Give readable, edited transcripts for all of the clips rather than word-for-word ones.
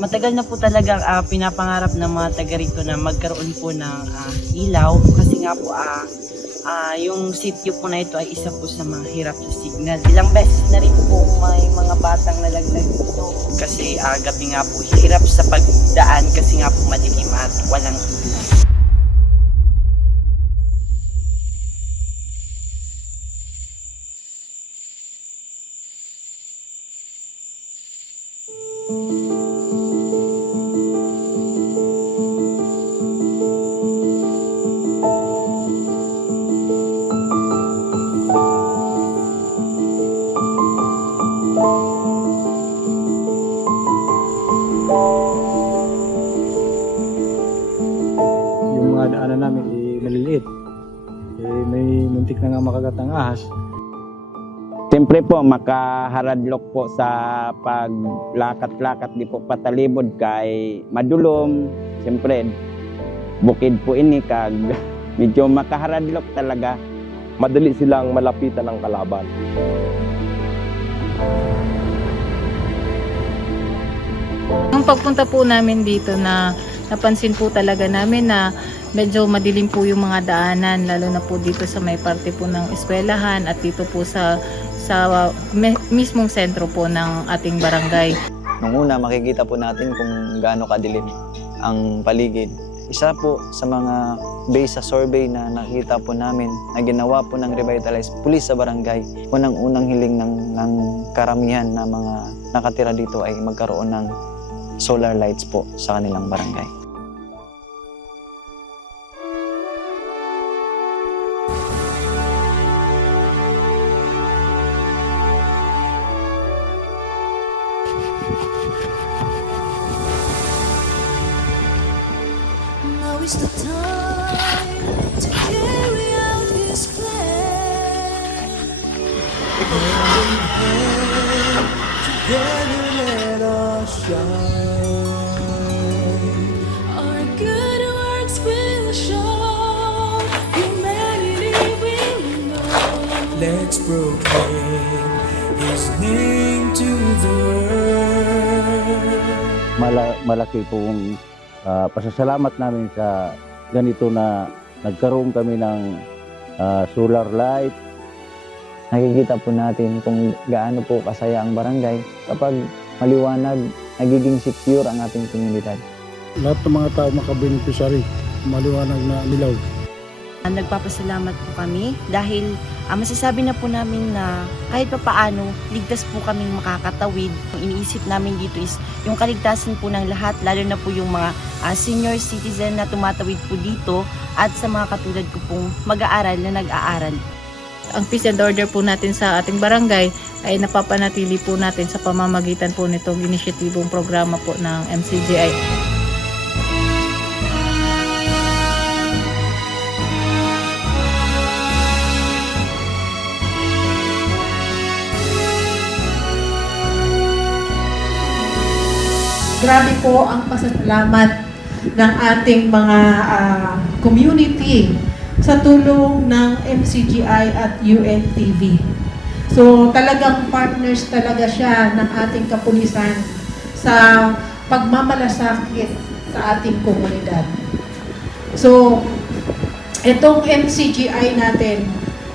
Matagal na po talagang pinapangarap ng mga taga rito na magkaroon po ng ilaw kasi nga po yung sitio po na ito ay isa po sa mga hirap sa signal. Ilang beses na rin po may mga batang nalaglag dito kasi gabi nga po hirap sa pagdaan kasi nga po madilim at walang ilaw. Yung mga daanan namin maliliit. May muntik na nga makagat ng ahas. Siyempre po, makaharadlok po sa paglakat-lakat di po patalibod kay madulom. Siyempre, bukid po ini kag medyo makaharadlok talaga. Madali silang malapitan ng kalaban. Nung pagpunta po namin dito na napansin po talaga namin na medyo madilim po yung mga daanan, lalo na po dito sa may parte po ng eskwelahan at dito po sa mismong sentro po ng ating barangay. Nung una, makikita po natin kung gaano kadilim ang paligid. Isa po sa mga base sa survey na nakita po namin na ginawa po ng Revitalized Police sa barangay. Unang-unang hiling ng karamihan na mga nakatira dito ay magkaroon ng solar lights po sa kanilang barangay. Now is the time to carry out His plan. Hand in hand, together let us shine. Our good works will show, humanity will know. Let's proclaim His name to the world. Malaki pong pasasalamat namin sa ganito na nagkaroon kami ng solar light. Nakikita po natin kung gaano po kasaya ang barangay kapag maliwanag, nagiging secure ang ating komunidad. Lahat ng mga tao makabeneficiary, maliwanag na ilaw. Nagpapasalamat po kami dahil masasabi na po namin na kahit pa paano, ligtas po kaming makakatawid. Ang iniisip namin dito is yung kaligtasan po ng lahat, lalo na po yung mga senior citizen na tumatawid po dito at sa mga katulad ko pong mag-aaral na nag-aaral. Ang peace and order po natin sa ating barangay ay napapanatili po natin sa pamamagitan po nitong inisyatibong programa po ng MCGI. Grabe po ang pasasalamat ng ating mga community sa tulong ng MCGI at UNTV. So talagang partners talaga siya ng ating kapulisan sa pagmamalasakit sa ating komunidad. So itong MCGI natin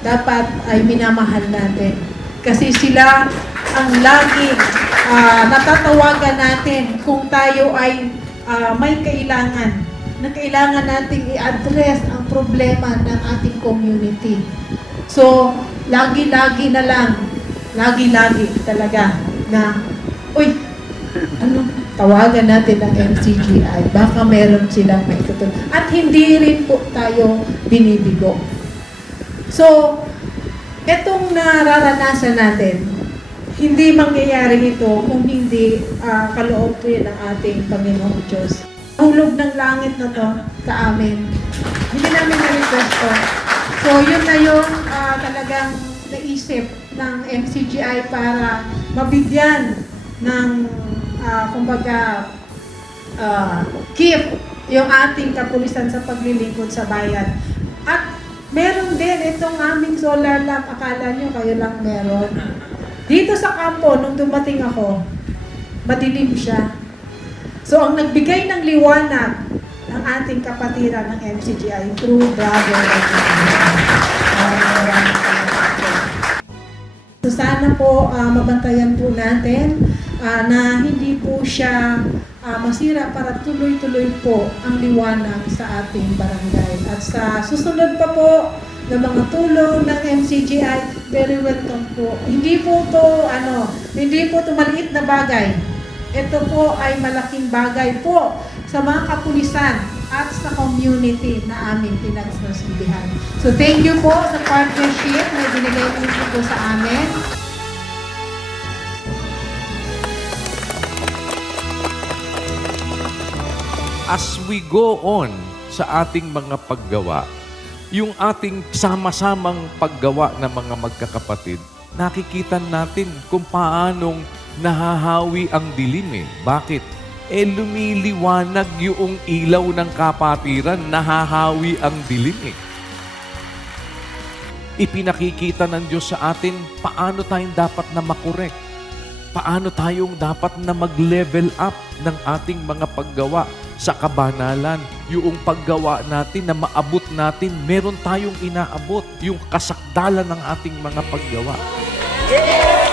dapat ay minamahal natin kasi sila ang laging natatawagan natin kung tayo ay may kailangan na kailangan nating i-address ang problema ng ating community. So, lagi-lagi na lang, lagi-lagi talaga na, tawagan natin ang MCGI, baka meron silang may tutulong. At hindi rin po tayo binibigo. So, etong nararanasan natin, hindi mangyayari ito kung hindi kaloob po yan ng ating Panginoong Diyos. Hulog ng langit na to sa amin. Hindi namin na-request to. So, yun na yung talagang naisip ng MCGI para mabigyan ng kumbaga keep yung ating kapulisan sa paglilingkod sa bayan. At meron din itong aming solar lamp. Akala nyo kayo lang meron. Dito sa kampo, nung dumating ako, madilim siya. So, ang nagbigay ng liwanag ng ating kapatiran ng MCGI through Bravo. So, sana po mabantayan po natin na hindi po siya masira para tuloy-tuloy po ang liwanag sa ating barangay. At sa susunod pa po ng mga tulong ng MCGI, very welcome po. Hindi po to maliit na bagay. Ito po ay malaking bagay po sa mga kapulisan at sa community na aming pinagsasabihan. So thank you po sa partnership na binigay niyo po sa amin. As we go on sa ating mga paggawa, yung ating sama-samang paggawa ng mga magkakapatid, nakikita natin kung paanong nahahawi ang dilim eh. Bakit? Lumiliwanag yung ilaw ng kapatiran, nahahawi ang dilim eh. Ipinakikita ng Diyos sa atin paano tayong dapat na makorek. Paano tayong dapat na mag-level up ng ating mga paggawa sa kabanalan. Yung paggawa natin na maabot natin, meron tayong inaabot. Yung kasakdalan ng ating mga paggawa. Yeah!